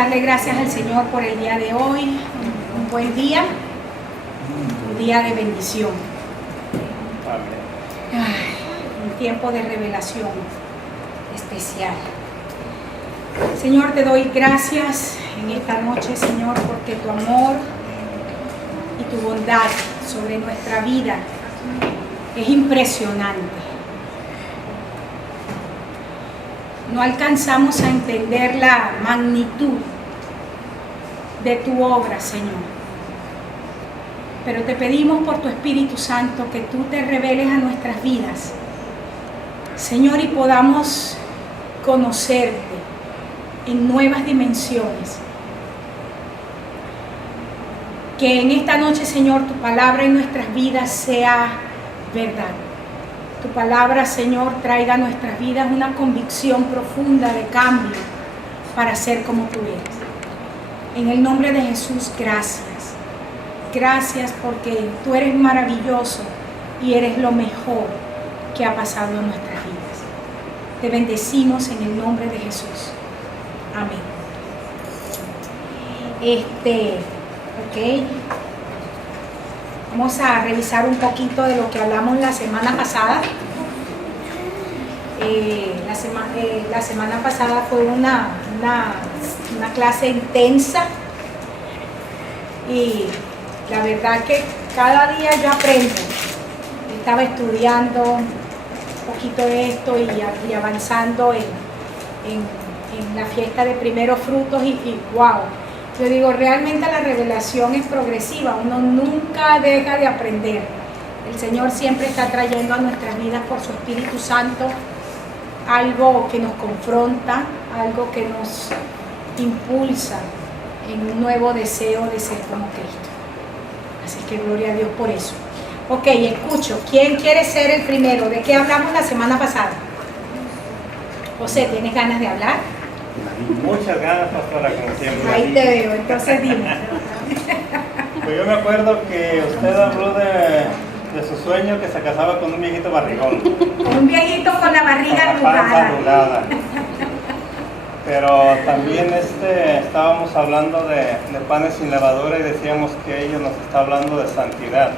darle gracias al Señor por el día de hoy, un buen día, un día de bendición. Un tiempo de revelación especial. Señor, te doy gracias en esta noche, Señor, porque tu amor y tu bondad sobre nuestra vida es impresionante. No alcanzamos a entender la magnitud de tu obra, Señor. Pero te pedimos por tu Espíritu Santo que tú te reveles a nuestras vidas, Señor, y podamos conocerte en nuevas dimensiones. Que en esta noche, Señor, tu palabra en nuestras vidas sea verdad. Tu palabra, Señor, traiga a nuestras vidas una convicción profunda de cambio para ser como tú eres. En el nombre de Jesús, gracias. Gracias porque tú eres maravilloso y eres lo mejor que ha pasado en nuestras vidas. Te bendecimos en el nombre de Jesús. Amén. Ok. Vamos a revisar un poquito de lo que hablamos la semana pasada. La semana pasada fue una clase intensa y la verdad que cada día yo aprendo. Estaba estudiando un poquito esto y avanzando en la fiesta de primeros frutos y wow. Yo digo, realmente la revelación es progresiva, uno nunca deja de aprender. El Señor siempre está trayendo a nuestras vidas por su Espíritu Santo algo que nos confronta, algo que nos impulsa en un nuevo deseo de ser como Cristo. Así que gloria a Dios por eso. Ok, escucho. ¿Quién quiere ser el primero? ¿De qué hablamos la semana pasada? José, ¿tienes ganas de hablar? Muchas ganas, pastora, como siempre. Ahí te veo, entonces dime. Pues yo me acuerdo que usted habló de su sueño que se casaba con un viejito barrigón. Con un viejito con la barriga arrugada. Pero también estábamos hablando de panes sin levadura y decíamos que ellos nos está hablando de santidad.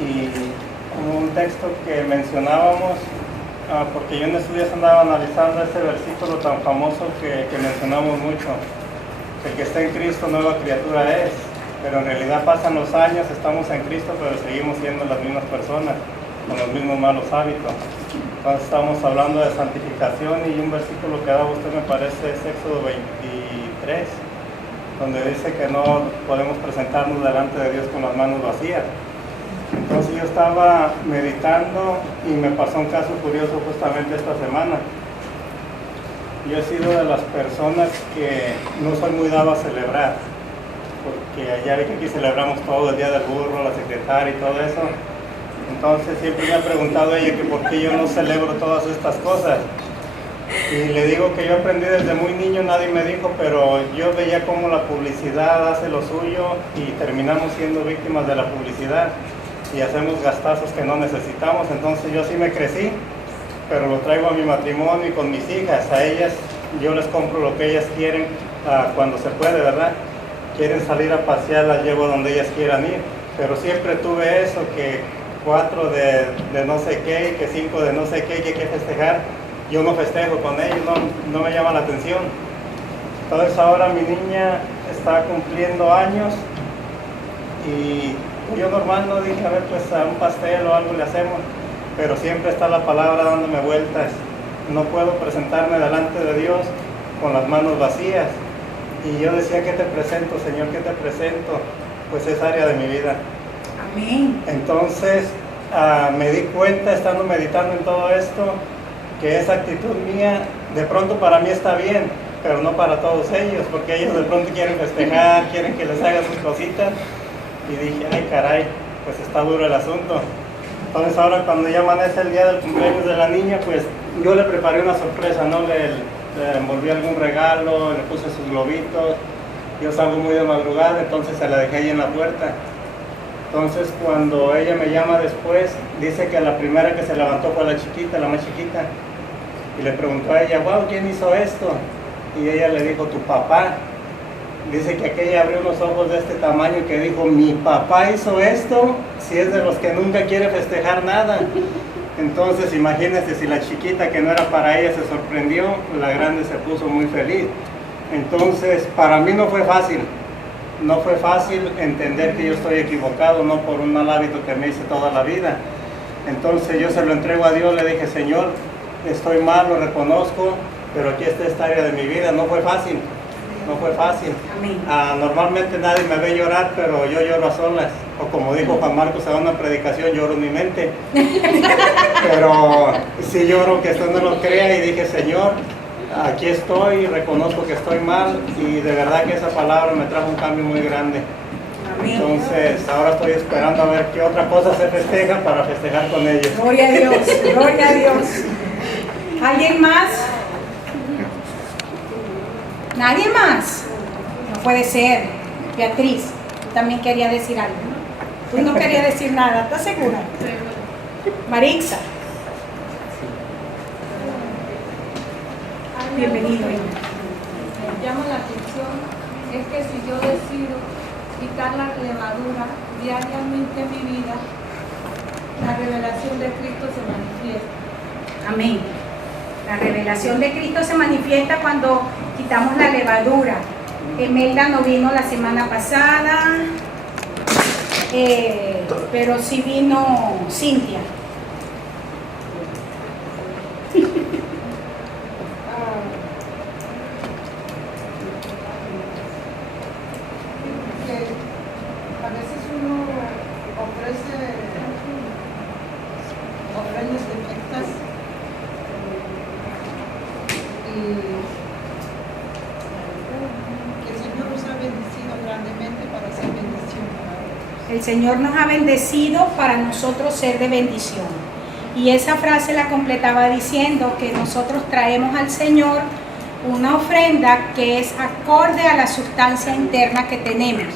Y un texto que mencionábamos, porque yo en estos días andaba analizando este versículo tan famoso que mencionamos mucho, que el que está en Cristo nueva criatura es, pero en realidad pasan los años, estamos en Cristo, pero seguimos siendo las mismas personas, con los mismos malos hábitos. Entonces estamos hablando de santificación y un versículo que daba usted me parece es Éxodo 23, donde dice que no podemos presentarnos delante de Dios con las manos vacías. Entonces yo estaba meditando y me pasó un caso curioso justamente esta semana. Yo he sido de las personas que no soy muy dado a celebrar, porque allá ve que aquí celebramos todo el día del burro, la secretaria y todo eso. Entonces siempre me ha preguntado ella que por qué yo no celebro todas estas cosas. Y le digo que yo aprendí desde muy niño, nadie me dijo, pero yo veía cómo la publicidad hace lo suyo y terminamos siendo víctimas de la publicidad y hacemos gastazos que no necesitamos. Entonces yo sí me crecí, pero lo traigo a mi matrimonio y con mis hijas. A ellas yo les compro lo que ellas quieren cuando se puede, ¿verdad? Quieren salir a pasear, las llevo donde ellas quieran ir, pero siempre tuve eso, que 4 de no sé qué, que 5 de no sé qué, que hay que festejar. Yo no festejo con ellos, no me llama la atención. Entonces ahora mi niña está cumpliendo años y yo normal no dije, a ver, pues a un pastel o algo le hacemos, pero siempre está la palabra dándome vueltas. No puedo presentarme delante de Dios con las manos vacías. Y yo decía, ¿qué te presento, Señor? ¿Qué te presento? Pues es área de mi vida. Amén. Entonces me di cuenta, estando meditando en todo esto, que esa actitud mía de pronto para mí está bien, pero no para todos ellos, porque ellos de pronto quieren festejar, quieren que les haga sus cositas. Y dije, ay caray, pues está duro el asunto. Entonces ahora cuando ya amanece el día del cumpleaños de la niña, pues yo le preparé una sorpresa, ¿no? Le envolví algún regalo, le puse sus globitos. Yo salgo muy de madrugada, entonces se la dejé ahí en la puerta. Entonces cuando ella me llama después, dice que la primera que se levantó fue la chiquita, la más chiquita. Y le preguntó a ella, wow, ¿quién hizo esto? Y ella le dijo, tu papá. Dice que aquella abrió los ojos de este tamaño y que dijo, mi papá hizo esto, si es de los que nunca quiere festejar nada. Entonces imagínense, si la chiquita que no era para ella se sorprendió, la grande se puso muy feliz. Entonces para mí no fue fácil entender que yo estoy equivocado, no por un mal hábito que me hice toda la vida. Entonces yo se lo entrego a Dios, le dije, Señor, estoy mal, lo reconozco, pero aquí está esta área de mi vida. No fue fácil. Amén. Normalmente nadie me ve llorar, pero yo lloro a solas. O como dijo Juan Marcos en una predicación, lloro en mi mente. Pero sí lloro, que usted no lo crea, y dije, Señor, aquí estoy, reconozco que estoy mal, y de verdad que esa palabra me trajo un cambio muy grande. Amén. Entonces ahora estoy esperando a ver qué otra cosa se festeja para festejar con ellos. Gloria a Dios, gloria a Dios. ¿Alguien más? ¿Nadie más? No puede ser. Beatriz, tú también querías decir algo, ¿no? Tú no querías decir nada, ¿estás segura? Marixa. Bienvenido. Me llama la atención es que si yo decido quitar la levadura diariamente en mi vida, la revelación de Cristo se manifiesta. Amén. La revelación de Cristo se manifiesta cuando quitamos la levadura. Melda no vino la semana pasada, pero sí vino Cintia. A veces uno ofrece ofrendas defectas y que el Señor nos ha bendecido grandemente para ser bendición para otros. El Señor nos ha bendecido para nosotros ser de bendición. Y esa frase la completaba diciendo que nosotros traemos al Señor una ofrenda que es acorde a la sustancia interna que tenemos.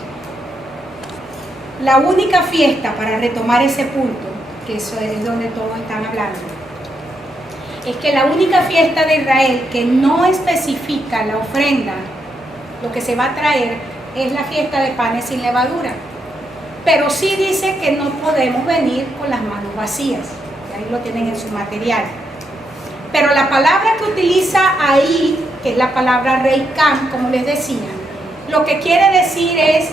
La única fiesta, para retomar ese punto, que eso es donde todos están hablando, es que la única fiesta de Israel que no especifica la ofrenda, lo que se va a traer, es la fiesta de panes sin levadura. Pero sí dice que no podemos venir con las manos vacías. Ahí lo tienen en su material. Pero la palabra que utiliza ahí, que es la palabra reikam, como les decía, lo que quiere decir es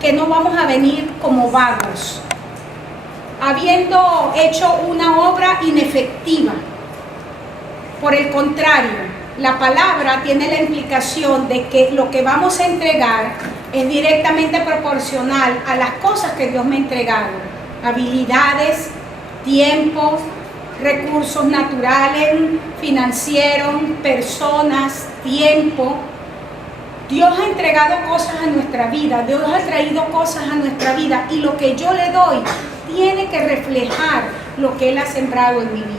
que no vamos a venir como vagos, habiendo hecho una obra inefectiva. Por el contrario, la palabra tiene la implicación de que lo que vamos a entregar es directamente proporcional a las cosas que Dios me ha entregado: habilidades, tiempo, recursos naturales, financieros, personas, tiempo. Dios ha entregado cosas a nuestra vida, Dios ha traído cosas a nuestra vida, y lo que yo le doy tiene que reflejar lo que Él ha sembrado en mi vida.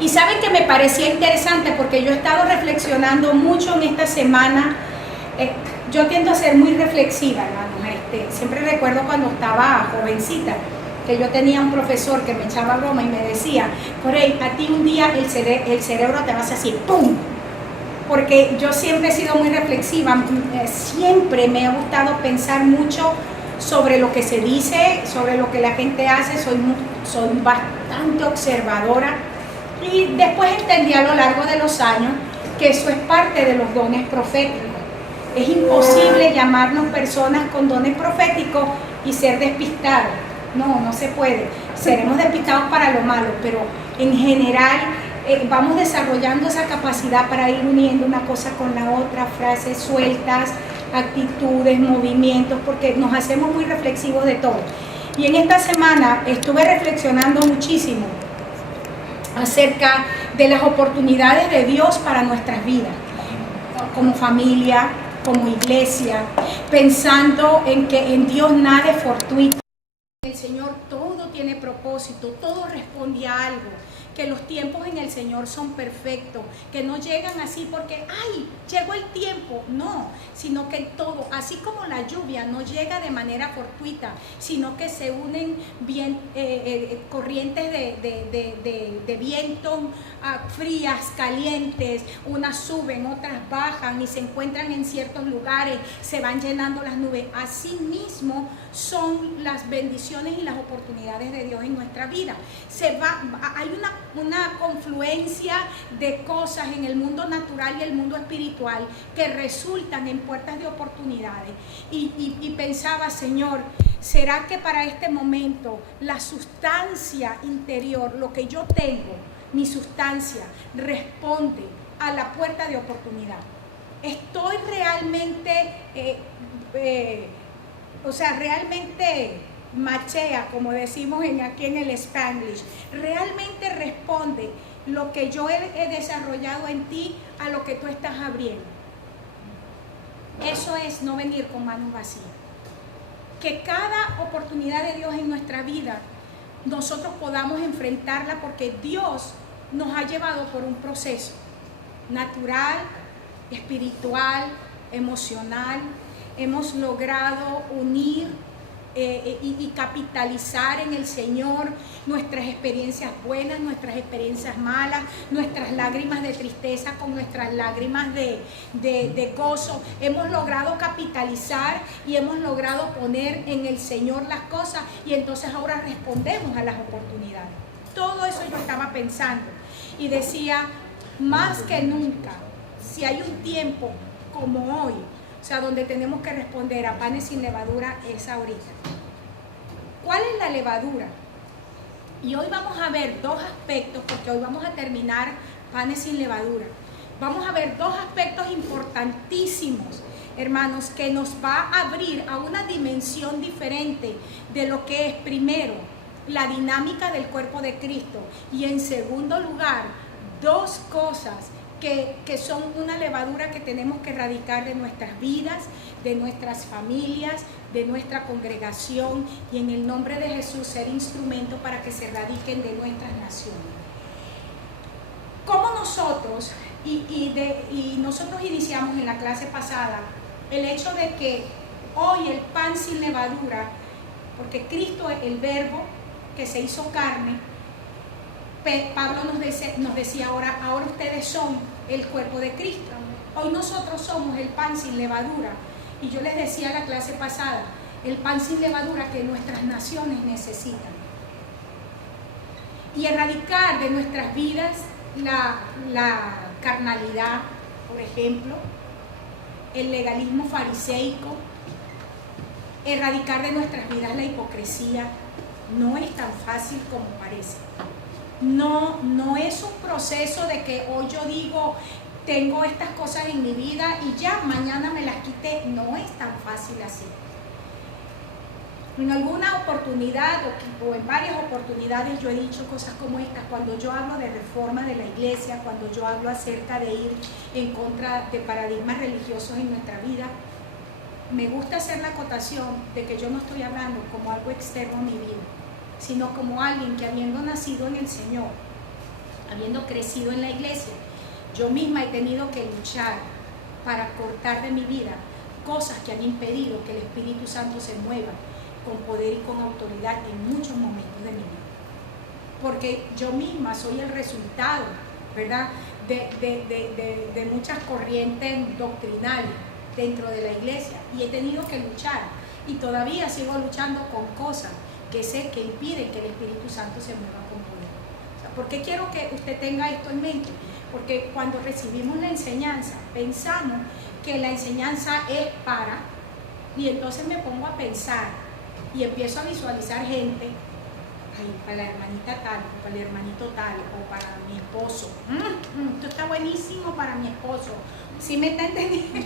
Y saben que me parecía interesante porque yo he estado reflexionando mucho en esta semana. Yo tiendo a ser muy reflexiva, hermanos. Siempre recuerdo cuando estaba jovencita, que yo tenía un profesor que me echaba broma y me decía, Corey, a ti un día el cerebro te va a hacer así, ¡pum! Porque yo siempre he sido muy reflexiva, siempre me ha gustado pensar mucho sobre lo que se dice, sobre lo que la gente hace, soy bastante observadora, y después entendí a lo largo de los años que eso es parte de los dones proféticos. Es imposible llamarnos personas con dones proféticos y ser despistados. No se puede. Seremos despistados para lo malo, pero en general vamos desarrollando esa capacidad para ir uniendo una cosa con la otra, frases sueltas, actitudes, movimientos, porque nos hacemos muy reflexivos de todo. Y en esta semana estuve reflexionando muchísimo acerca de las oportunidades de Dios para nuestras vidas, como familia, como iglesia, pensando en que en Dios nada es fortuito. El Señor todo tiene propósito, todo responde a algo que los tiempos en el Señor son perfectos, que no llegan así porque, ¡ay, llegó el tiempo! No, sino que todo, así como la lluvia no llega de manera fortuita, sino que se unen bien, corrientes de viento frías, calientes, unas suben, otras bajan y se encuentran en ciertos lugares, se van llenando las nubes. Así mismo son las bendiciones y las oportunidades de Dios en nuestra vida. Hay una confluencia de cosas en el mundo natural y el mundo espiritual que resultan en puertas de oportunidades. Y pensaba, Señor, ¿será que para este momento la sustancia interior, lo que yo tengo, mi sustancia, responde a la puerta de oportunidad? Estoy realmente, realmente machea, como decimos aquí en el Spanglish, realmente responde lo que yo he desarrollado en ti a lo que tú estás abriendo. Eso es no venir con manos vacías. Que cada oportunidad de Dios en nuestra vida nosotros podamos enfrentarla, porque Dios nos ha llevado por un proceso natural, espiritual, emocional. Hemos logrado unir y capitalizar en el Señor nuestras experiencias buenas, nuestras experiencias malas, nuestras lágrimas de tristeza con nuestras lágrimas de gozo. Hemos logrado capitalizar y hemos logrado poner en el Señor las cosas, y entonces ahora respondemos a las oportunidades. Todo eso yo estaba pensando y decía, más que nunca, si hay un tiempo como hoy, o sea, donde tenemos que responder a panes sin levadura, es ahorita. ¿Cuál es la levadura? Y hoy vamos a ver dos aspectos, porque hoy vamos a terminar panes sin levadura. Vamos a ver dos aspectos importantísimos, hermanos, que nos va a abrir a una dimensión diferente de lo que es, primero, la dinámica del cuerpo de Cristo, y en segundo lugar, dos cosas que son una levadura que tenemos que erradicar de nuestras vidas, de nuestras familias, de nuestra congregación, y en el nombre de Jesús ser instrumento para que se erradiquen de nuestras naciones. Como nosotros, nosotros iniciamos en la clase pasada el hecho de que hoy el pan sin levadura, porque Cristo es el verbo que se hizo carne. Pablo nos decía ahora ustedes son el cuerpo de Cristo. Hoy nosotros somos el pan sin levadura. Y yo les decía en la clase pasada, el pan sin levadura que nuestras naciones necesitan. Y erradicar de nuestras vidas la carnalidad, por ejemplo, el legalismo fariseico, erradicar de nuestras vidas la hipocresía. No es tan fácil como parece. No es un proceso de que hoy yo digo, tengo estas cosas en mi vida y ya, mañana me las quité. No es tan fácil así. En alguna oportunidad o en varias oportunidades yo he dicho cosas como estas, cuando yo hablo de reforma de la iglesia, cuando yo hablo acerca de ir en contra de paradigmas religiosos en nuestra vida. Me gusta hacer la acotación de que yo no estoy hablando como algo externo a mi vida, sino como alguien que, habiendo nacido en el Señor, habiendo crecido en la iglesia, yo misma he tenido que luchar para cortar de mi vida cosas que han impedido que el Espíritu Santo se mueva con poder y con autoridad en muchos momentos de mi vida. Porque yo misma soy el resultado, ¿verdad?, de muchas corrientes doctrinales dentro de la iglesia, y he tenido que luchar, y todavía sigo luchando con cosas que sé que impiden que el Espíritu Santo se mueva con poder. O sea, ¿por qué quiero que usted tenga esto en mente? Porque cuando recibimos la enseñanza, pensamos que la enseñanza es para, y entonces me pongo a pensar y empiezo a visualizar gente, ay, para la hermanita tal, o para el hermanito tal, o para mi esposo. Esto está buenísimo para mi esposo. ¿Sí me está entendiendo?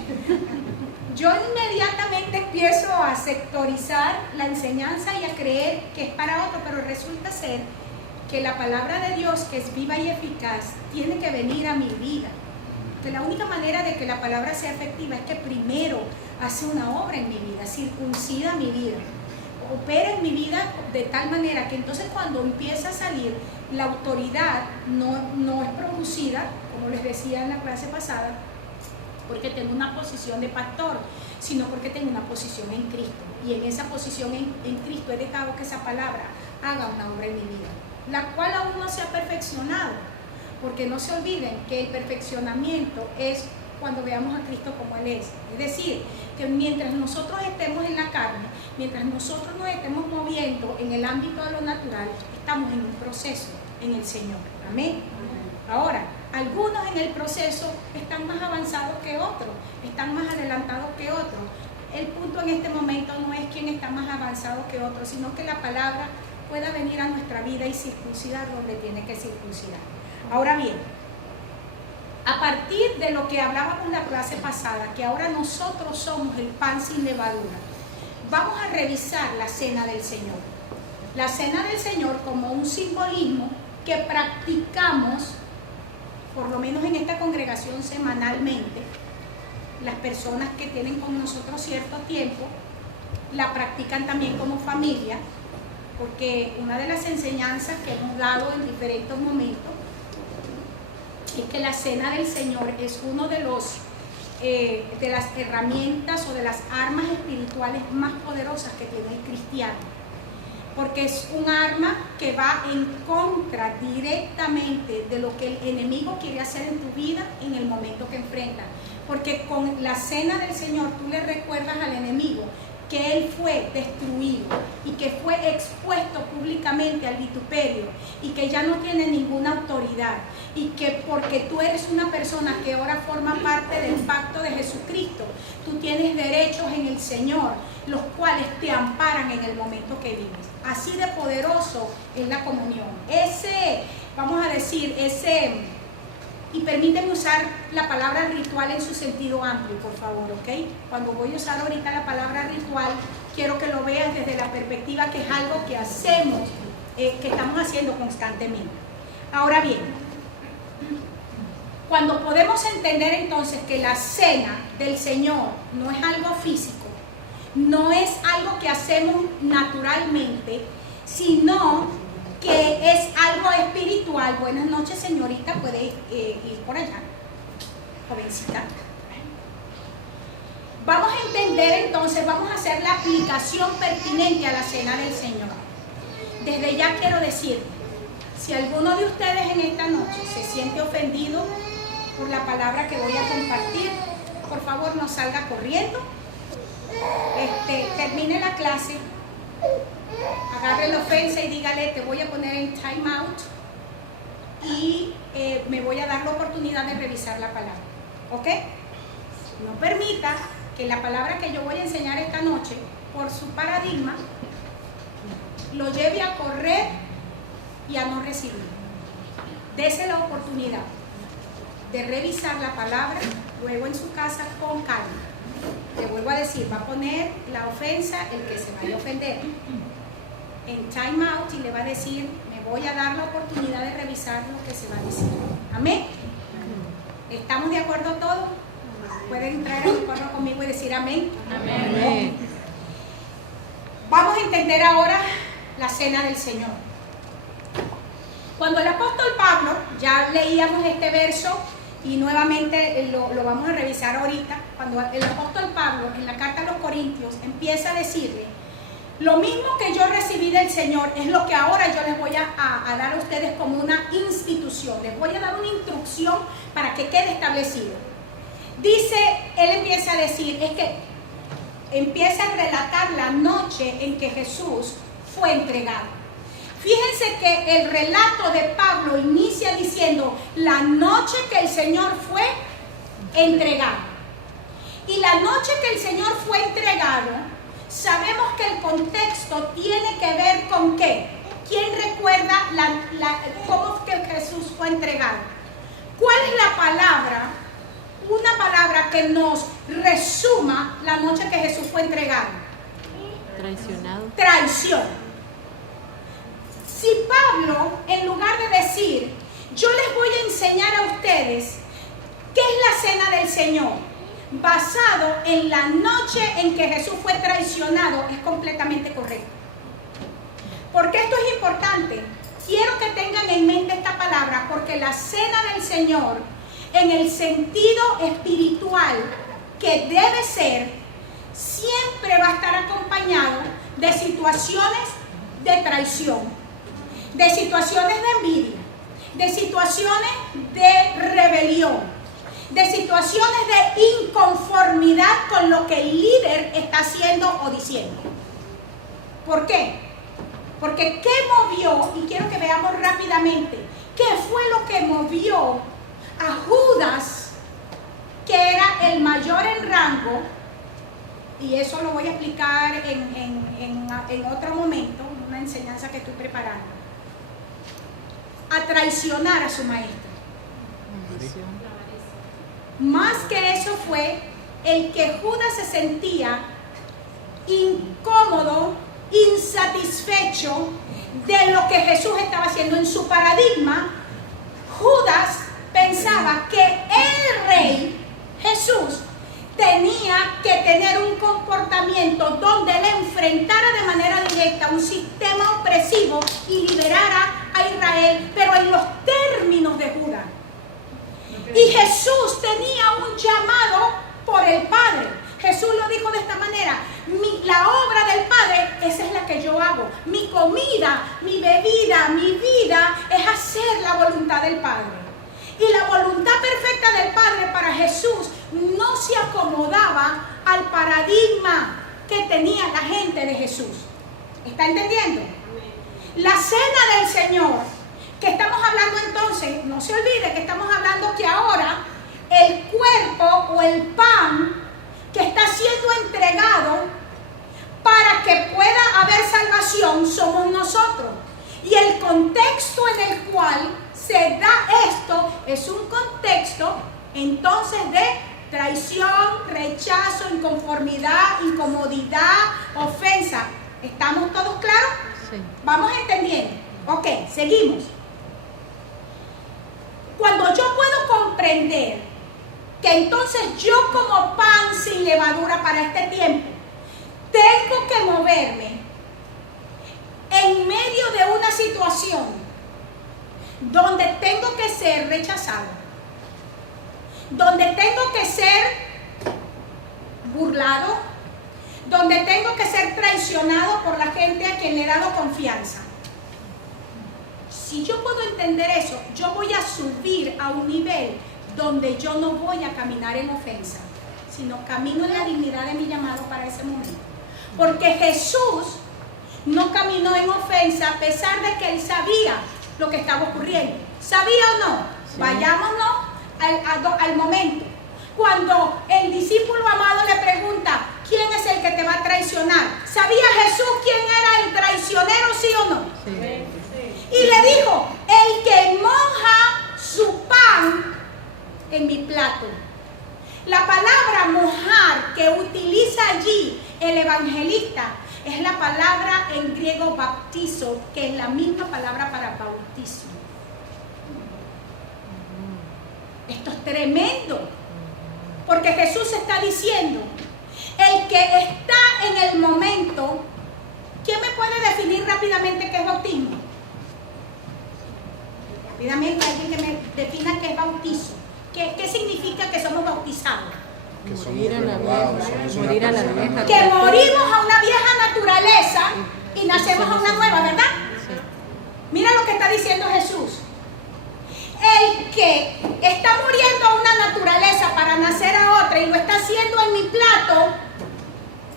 Yo inmediatamente empiezo a sectorizar la enseñanza y a creer que es para otro, pero resulta ser que la palabra de Dios, que es viva y eficaz, tiene que venir a mi vida. Que la única manera de que la palabra sea efectiva es que primero hace una obra en mi vida, circuncida mi vida, opera en mi vida de tal manera que entonces cuando empieza a salir, la autoridad no es producida, como les decía en la clase pasada, porque tengo una posición de pastor, sino porque tengo una posición en Cristo. Y en esa posición en Cristo he dejado que esa palabra haga una obra en mi vida, la cual aún no se ha perfeccionado, porque no se olviden que el perfeccionamiento es cuando veamos a Cristo como Él es. Es decir, que mientras nosotros estemos en la carne, mientras nosotros nos estemos moviendo en el ámbito de lo natural, estamos en un proceso en el Señor. Amén. Ahora, algunos en el proceso están más avanzados que otros, están más adelantados que otros. El punto en este momento no es quién está más avanzado que otro, sino que la palabra pueda venir a nuestra vida y circuncidar donde tiene que circuncidar. Ahora bien, a partir de lo que hablábamos en la clase pasada, que ahora nosotros somos el pan sin levadura, vamos a revisar la cena del Señor. La cena del Señor como un simbolismo que practicamos, por lo menos en esta congregación semanalmente. Las personas que tienen con nosotros cierto tiempo la practican también como familia, porque una de las enseñanzas que hemos dado en diferentes momentos es que la cena del Señor es uno de las herramientas o de las armas espirituales más poderosas que tiene el cristiano, porque es un arma que va en contra directamente de lo que el enemigo quiere hacer en tu vida en el momento que enfrenta. Porque con la cena del Señor tú le recuerdas al enemigo que él fue destruido y que fue expuesto públicamente al vituperio y que ya no tiene ninguna autoridad, y que porque tú eres una persona que ahora forma parte del pacto de Jesucristo, tú tienes derechos en el Señor, los cuales te amparan en el momento que vives. Así de poderoso es la comunión. Y permíteme usar la palabra ritual en su sentido amplio, por favor, ¿ok? Cuando voy a usar ahorita la palabra ritual, quiero que lo veas desde la perspectiva que es algo que hacemos, que estamos haciendo constantemente. Ahora bien, cuando podemos entender entonces que la cena del Señor no es algo físico, no es algo que hacemos naturalmente, sino que es algo espiritual. Buenas noches, señorita, puede ir por allá, jovencita. Vamos a entender entonces, vamos a hacer la aplicación pertinente a la cena del Señor. Desde ya quiero decir, si alguno de ustedes en esta noche se siente ofendido por la palabra que voy a compartir, por favor no salga corriendo, termine la clase, agarre la ofensa y dígale: te voy a poner en time out y me voy a dar la oportunidad de revisar la palabra, ¿ok? No permita que la palabra que yo voy a enseñar esta noche, por su paradigma, lo lleve a correr y a no recibir. Dese la oportunidad de revisar la palabra luego en su casa con calma. Le vuelvo a decir, va a poner la ofensa el que se vaya a ofender en time out y le va a decir: me voy a dar la oportunidad de revisar lo que se va a decir. ¿Amén? ¿Estamos de acuerdo todos? ¿Pueden entrar en acuerdo conmigo y decir amén? Amén. Vamos a entender ahora la cena del Señor. Cuando el apóstol Pablo, ya leíamos este verso y nuevamente lo vamos a revisar ahorita, cuando el apóstol Pablo en la carta a los Corintios empieza a decirle: lo mismo que yo recibí del Señor es lo que ahora yo les voy a dar a ustedes como una institución, les voy a dar una instrucción para que quede establecido. Dice, él empieza a decir, es que empieza a relatar la noche en que Jesús fue entregado. Fíjense que el relato de Pablo inicia diciendo: la noche que el Señor fue entregado. Y la noche que el Señor fue entregado, sabemos que el contexto tiene que ver con ¿qué? ¿Quién recuerda cómo que Jesús fue entregado? ¿Cuál es la palabra? Una palabra que nos resuma la noche que Jesús fue entregado. Traicionado. Traición. Si Pablo, en lugar de decir: yo les voy a enseñar a ustedes qué es la cena del Señor, basado en la noche en que Jesús fue traicionado es completamente correcto. ¿Por qué esto es importante? Quiero que tengan en mente esta palabra, porque la cena del Señor, en el sentido espiritual que debe ser, siempre va a estar acompañado de situaciones de traición, de situaciones de envidia, de situaciones de rebelión, de situaciones de inconformidad con lo que el líder está haciendo o diciendo. ¿Por qué? Porque ¿qué movió? Y quiero que veamos rápidamente, ¿qué fue lo que movió a Judas, que era el mayor en rango? Y eso lo voy a explicar en otro momento, una enseñanza que estoy preparando, a traicionar a su maestro. Más que eso fue el que Judas se sentía incómodo, insatisfecho de lo que Jesús estaba haciendo. En su paradigma, Judas pensaba que el rey, Jesús, tenía que tener un comportamiento donde él enfrentara de manera directa un sistema opresivo y liberara a Israel, pero en los términos de Judas. Y Jesús tenía un llamado por el Padre. Jesús lo dijo de esta manera: la obra del Padre, esa es la que yo hago. Mi comida, mi bebida, mi vida es hacer la voluntad del Padre. Y la voluntad perfecta del Padre para Jesús no se acomodaba al paradigma que tenía la gente de Jesús. ¿Está entendiendo? La cena del Señor, que estamos hablando entonces, no se olvide que estamos hablando que ahora el cuerpo o el pan que está siendo entregado para que pueda haber salvación somos nosotros. Y el contexto en el cual se da esto es un contexto entonces de traición, rechazo, inconformidad, incomodidad, ofensa. ¿Estamos todos claros? Sí. Vamos entendiendo. Ok, seguimos. Cuando yo puedo comprender que entonces yo como pan sin levadura para este tiempo tengo que moverme en medio de una situación donde tengo que ser rechazado, donde tengo que ser burlado, donde tengo que ser traicionado por la gente a quien le he dado confianza. Si yo puedo entender eso, yo voy a subir a un nivel donde yo no voy a caminar en ofensa, sino camino en la dignidad de mi llamado para ese momento. Porque Jesús no caminó en ofensa a pesar de que él sabía lo que estaba ocurriendo. ¿Sabía o no? Sí. Vayámonos al momento. Cuando el discípulo amado le pregunta, ¿quién es el que te va a traicionar? ¿Sabía Jesús quién era el traicionero, sí o no? Sí. Y le dijo, el que moja su pan en mi plato. La palabra mojar que utiliza allí el evangelista es la palabra en griego baptizo, que es la misma palabra para bautismo. Esto es tremendo, porque Jesús está diciendo, el que está en el momento. ¿Quién me puede definir rápidamente qué es bautismo? Rápidamente, alguien que me defina qué es bautizo. ¿Qué significa que somos bautizados? Que somos renovados, morir a la vieja. Que morimos a una vieja naturaleza y nacemos a una nueva, ¿verdad? Sí. Mira lo que está diciendo Jesús. El que está muriendo a una naturaleza para nacer a otra y lo está haciendo en mi plato,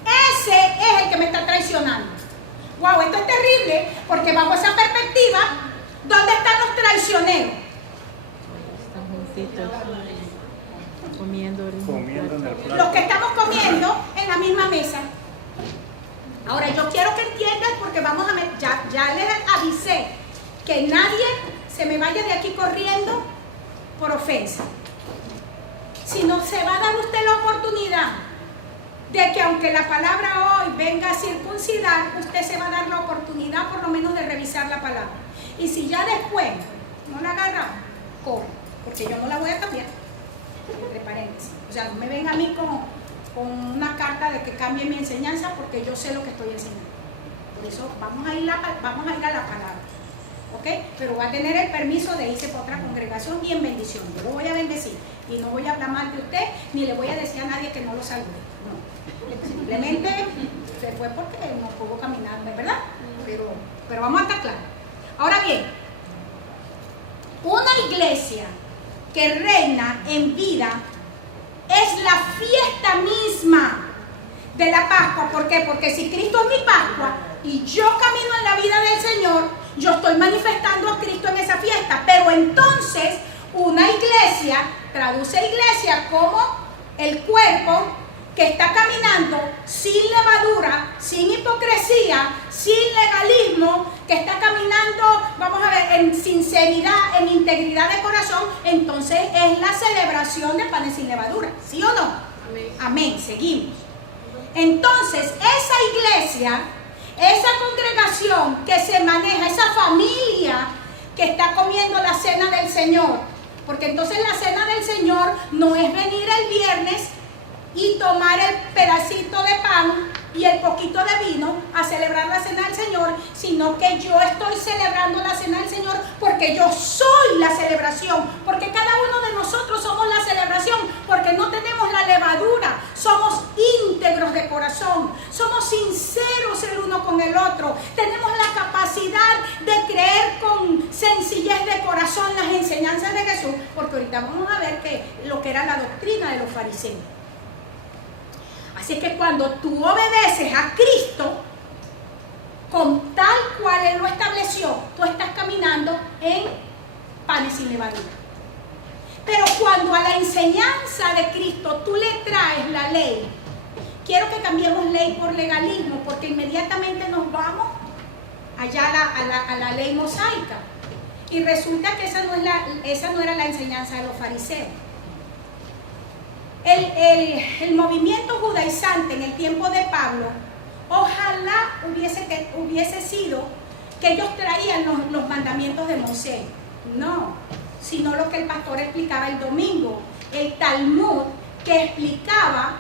ese es el que me está traicionando. Wow, esto es terrible, porque bajo esa perspectiva, ¿dónde están los traicioneros? Están juntitos, comiendo en el plato. Los que estamos comiendo en la misma mesa. Ahora, yo quiero que entiendan, porque vamos a ya les avisé que nadie se me vaya de aquí corriendo por ofensa, sino se va a dar usted la oportunidad de que, aunque la palabra hoy venga a circuncidar, usted se va a dar la oportunidad por lo menos de revisar la palabra. Y si ya después no la agarra, corre, porque yo no la voy a cambiar. entre paréntesis. O sea, no me venga a mí con una carta de que cambie mi enseñanza porque yo sé lo que estoy enseñando. Por eso vamos a ir a la palabra. ¿Ok? Pero va a tener el permiso de irse para otra congregación y en bendición. Yo lo voy a bendecir y no voy a hablar mal de usted ni le voy a decir a nadie que no lo salude. No. Simplemente se fue porque no pudo caminar, ¿verdad? Pero vamos a estar claros. Ahora bien, una iglesia que reina en vida es la fiesta misma de la Pascua. ¿Por qué? Porque si Cristo es mi Pascua y yo camino en la vida del Señor, yo estoy manifestando a Cristo en esa fiesta. Pero entonces una iglesia, traduce iglesia como el cuerpo que está caminando sin levadura, sin hipocresía, sin legalismo, que está caminando, vamos a ver, en sinceridad, en integridad de corazón, entonces es la celebración de panes sin levadura, ¿sí o no? Amén. Amén, seguimos. Entonces, esa iglesia, esa congregación que se maneja, esa familia que está comiendo la cena del Señor, porque entonces la cena del Señor no es venir el viernes y tomar el pedacito de pan y el poquito de vino a celebrar la cena del Señor, sino que yo estoy celebrando la cena del Señor porque yo soy la celebración, porque cada uno de nosotros somos la celebración, porque no tenemos la levadura, somos íntegros de corazón, somos sinceros el uno con el otro, tenemos la capacidad de creer con sencillez de corazón las enseñanzas de Jesús, porque ahorita vamos a ver lo que era la doctrina de los fariseos. Así que cuando tú obedeces a Cristo, con tal cual Él lo estableció, tú estás caminando en panes sin levadura. Pero cuando a la enseñanza de Cristo tú le traes la ley, quiero que cambiemos ley por legalismo, porque inmediatamente nos vamos allá a la ley mosaica. Y resulta que esa no era la enseñanza de los fariseos. El movimiento judaizante en el tiempo de Pablo, ojalá hubiese sido que ellos traían los mandamientos de Moisés. No, sino lo que el pastor explicaba el domingo, el Talmud que explicaba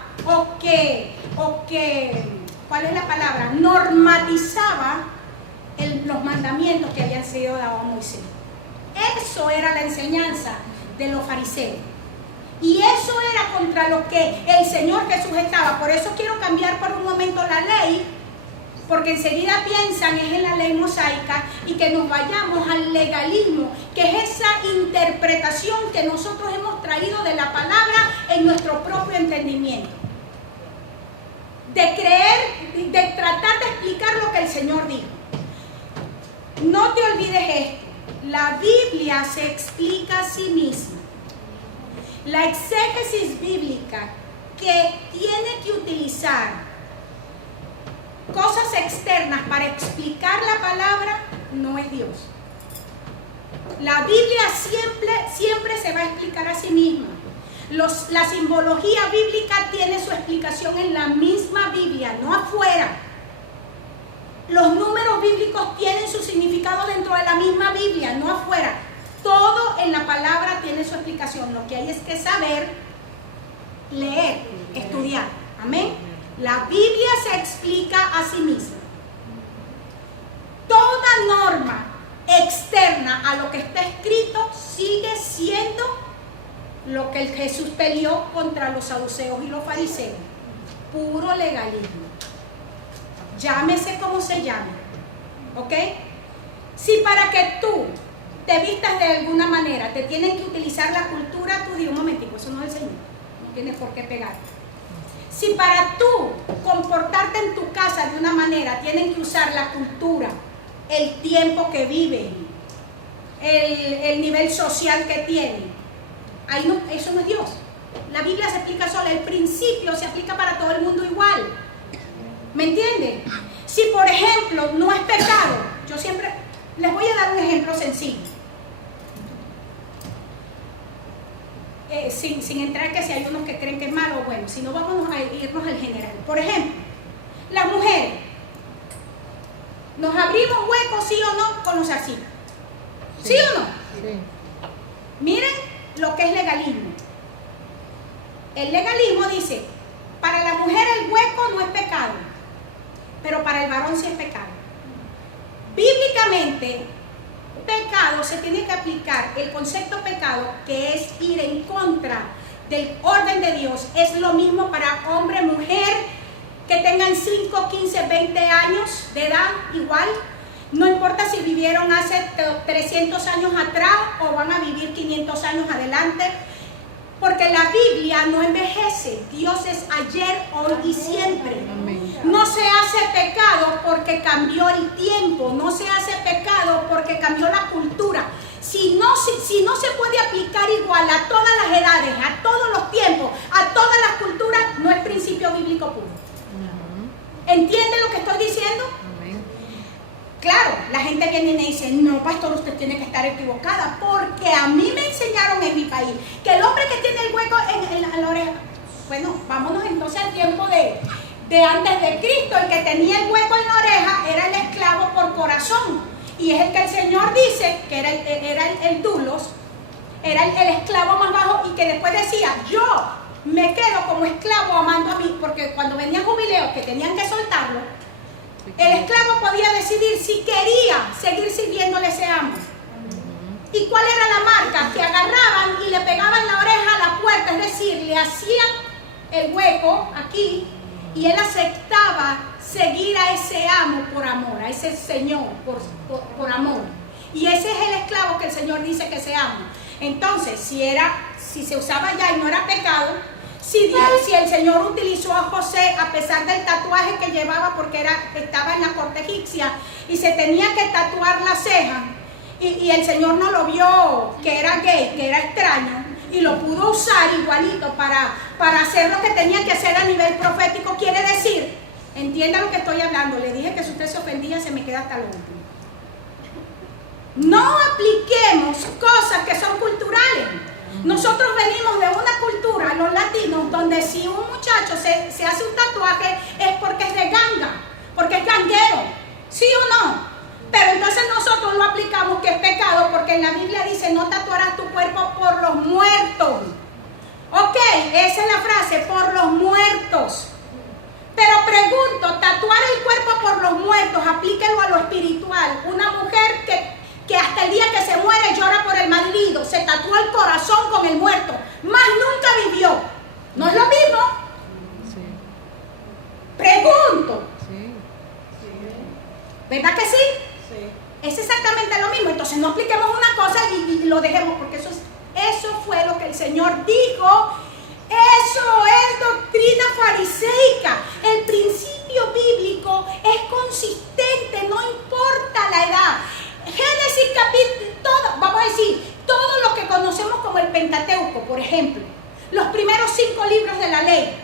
¿cuál es la palabra? Normatizaba los mandamientos que habían sido dados a Moisés. Eso era la enseñanza de los fariseos. Y eso era contra lo que el Señor Jesús estaba. Por eso quiero cambiar por un momento la ley, porque enseguida piensan es en la ley mosaica y que nos vayamos al legalismo, que es esa interpretación que nosotros hemos traído de la palabra en nuestro propio entendimiento. De creer, de tratar de explicar lo que el Señor dijo. No te olvides esto, la Biblia se explica a sí misma. La exégesis bíblica que tiene que utilizar cosas externas para explicar la palabra no es Dios. La Biblia siempre se va a explicar a sí misma. La simbología bíblica tiene su explicación en la misma Biblia, no afuera. Los números bíblicos tienen su significado dentro de la misma Biblia, no afuera. Todo en la palabra tiene su explicación. Lo que hay es que saber, leer, estudiar. Amén. La Biblia se explica a sí misma. Toda norma externa a lo que está escrito sigue siendo lo que Jesús peleó contra los saduceos y los fariseos. Puro legalismo. Llámese como se llame. ¿Ok? Si para que tú te vistas de alguna manera, te tienen que utilizar la cultura, tú di un momentico, eso no es el Señor, no tienes por qué pegar. Si para tú comportarte en tu casa de una manera, tienen que usar la cultura, el tiempo que viven, el nivel social que tienen, ahí no, eso no es Dios. La Biblia se explica sola, el principio se aplica para todo el mundo igual. ¿Me entienden? Si por ejemplo no es pecado, yo siempre les voy a dar un ejemplo sencillo. Sin entrar que si hay unos que creen que es malo, bueno, si no vamos a irnos al general. Por ejemplo, las mujeres, ¿nos abrimos huecos sí o no con los así? ¿Sí o no? Sí. Miren lo que es legalismo. el legalismo dice, para la mujer el hueco no es pecado, pero para el varón sí es pecado. Bíblicamente, pecado se tiene que aplicar, el concepto pecado, que es ir en contra del orden de Dios, es lo mismo para hombre, mujer, que tengan 5, 15, 20 años de edad, igual. No importa si vivieron hace 300 años atrás o van a vivir 500 años adelante, porque la Biblia no envejece. Dios es ayer, hoy y siempre. Amén. No se hace pecado porque cambió el tiempo, no se hace pecado porque cambió la cultura. Si no se puede aplicar igual a todas las edades, a todos los tiempos, a todas las culturas, no es principio bíblico puro. ¿Entiende lo que estoy diciendo? Amén. Claro, la gente viene y me dice, no, pastor, usted tiene que estar equivocada, porque a mí me enseñaron en mi país que el hombre que tiene el hueco en la oreja, bueno, vámonos entonces al tiempo de antes de Cristo, el que tenía el hueco en la oreja era el esclavo por corazón, y es el que el Señor dice que era el dulos, era el esclavo más bajo, y que después decía, yo me quedo como esclavo amando a mí, porque cuando venían jubileos que tenían que soltarlo, el esclavo podía decidir si quería seguir sirviéndole a ese amo. ¿Y cuál era la marca? Que agarraban y le pegaban la oreja a la puerta, es decir, le hacían el hueco aquí y él aceptaba seguir a ese amo por amor, a ese señor por amor. Y ese es el esclavo que el Señor dice que se ama. Entonces, si se usaba ya y no era pecado, si el Señor utilizó a José a pesar del tatuaje que llevaba, porque estaba en la corte egipcia y se tenía que tatuar la ceja, y el Señor no lo vio que era gay, que era extraño, y lo pudo usar igualito para hacer lo que tenía que hacer a nivel profético, quiere decir, entienda lo que estoy hablando, le dije que si usted se ofendía se me queda hasta lo último. No apliquemos cosas que son culturales. Nosotros venimos de una cultura, los latinos, donde si un muchacho se hace un tatuaje es porque es de ganga, porque es ganguero, ¿sí o no? Pero entonces nosotros lo aplicamos que es pecado, porque en la Biblia dice, no tatuarás tu cuerpo por los muertos. Ok, esa es la frase, por los muertos. Pero pregunto, tatuar el cuerpo por los muertos, aplíquelo a lo espiritual. Una mujer que hasta el día que se muere llora por el marido, se tatuó el corazón con el muerto, más nunca vivió. ¿No es lo mismo? Sí. Pregunto. Sí. ¿Verdad que sí? Sí. Es exactamente lo mismo. Entonces no apliquemos una cosa y lo dejemos, porque eso fue lo que el Señor dijo. Eso es doctrina fariseica. El principio bíblico es consistente, no importa la edad. Génesis capítulo, vamos a decir, todo lo que conocemos como el Pentateuco, por ejemplo, los primeros 5 libros de la ley,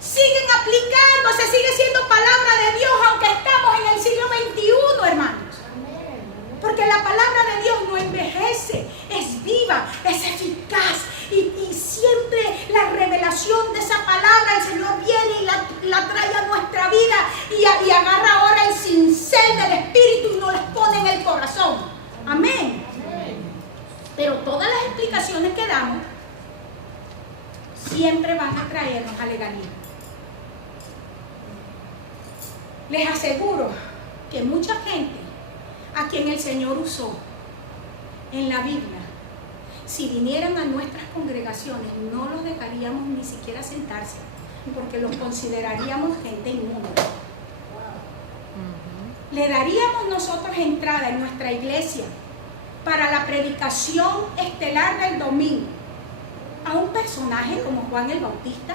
siguen aplicándose, sigue siendo palabra de Dios, aunque estamos en el siglo XXI, hermanos. Porque la palabra de Dios no envejece, es viva, es eficaz, y siempre la revelación de esa palabra, el Señor viene y la trae a nuestra vida y agarra ahora el cincel del Espíritu y nos las pone en el corazón. Amén. Pero todas las explicaciones que damos siempre van a traernos al legalismo. Les aseguro que mucha gente a quien el Señor usó en la Biblia, si vinieran a nuestras congregaciones, no los dejaríamos ni siquiera sentarse, porque los consideraríamos gente inmunda. Le daríamos nosotros entrada en nuestra iglesia para la predicación estelar del domingo a un personaje como Juan el Bautista.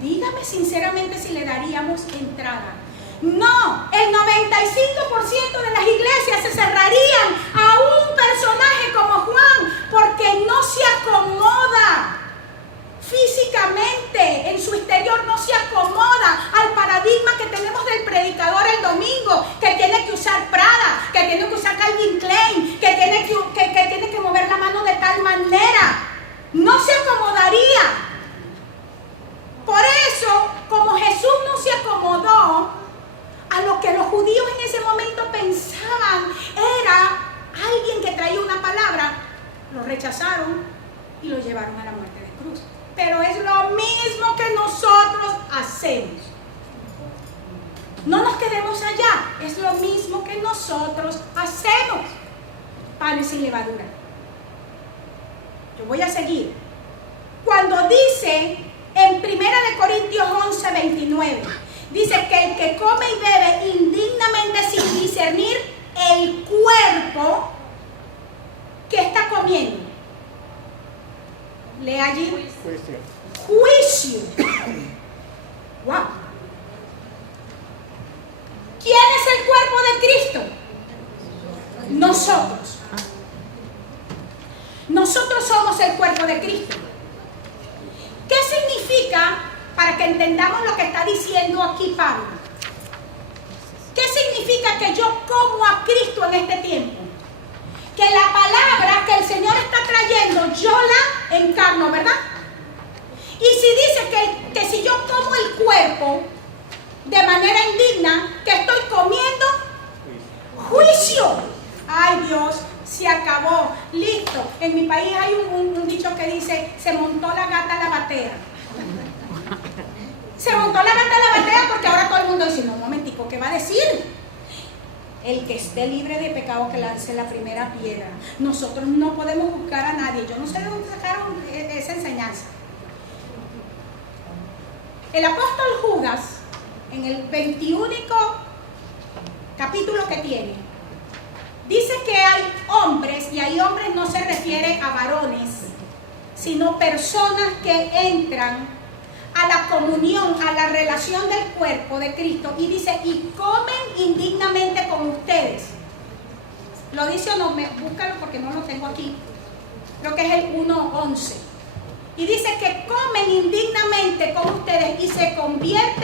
Dígame sinceramente si le daríamos entrada. No, el 95% de las iglesias se cerrarían a un personaje como Juan, porque no se acomoda físicamente, en su exterior no se acomoda al paradigma que tenemos del predicador el domingo, que tiene que usar Prada, que tiene que usar Calvin Klein, que tiene que mover la mano de tal manera. No se acomodaría. Por eso, como Jesús no se acomodó a lo que los judíos en ese momento pensaban era alguien que traía una palabra, lo rechazaron. y lo llevaron a la muerte de cruz. Pero es lo mismo que nosotros hacemos. No nos quedemos allá, es lo mismo que nosotros hacemos. Panes sin levadura. Yo voy a seguir. Cuando dice en 1 Corintios 11:29, dice que el que come y bebe indignamente sin discernir el cuerpo que está comiendo. Lee allí. Juicio. Wow. ¿Quién es el cuerpo de Cristo? Nosotros. Nosotros somos el cuerpo de Cristo. ¿Qué significa, para que entendamos lo que está diciendo aquí Pablo? ¿Qué significa que yo como a Cristo en este tiempo? Que la palabra que el Señor está trayendo, yo la encarno, ¿verdad? Y si dice que si yo como el cuerpo de manera indigna, que estoy comiendo juicio. Ay Dios, se acabó, listo. En mi país hay un dicho que dice, se montó la gata a la batea. Se montó la gata a la batea porque ahora todo el mundo dice, no, un momentico, ¿qué va a decir? El que esté libre de pecado que lance la primera piedra. Nosotros no podemos buscar a nadie. Yo no sé de dónde sacaron esa enseñanza. El apóstol Judas, en el 21 capítulo que tiene, dice que hay hombres, y hay hombres no se refiere a varones, sino personas que entran a la comunión, a la relación del cuerpo de Cristo, y dice, y comen indignamente con ustedes. ¿Lo dice o no? Búscalo porque no lo tengo aquí. Creo que es el 1:11. Y dice que comen indignamente con ustedes y se convierten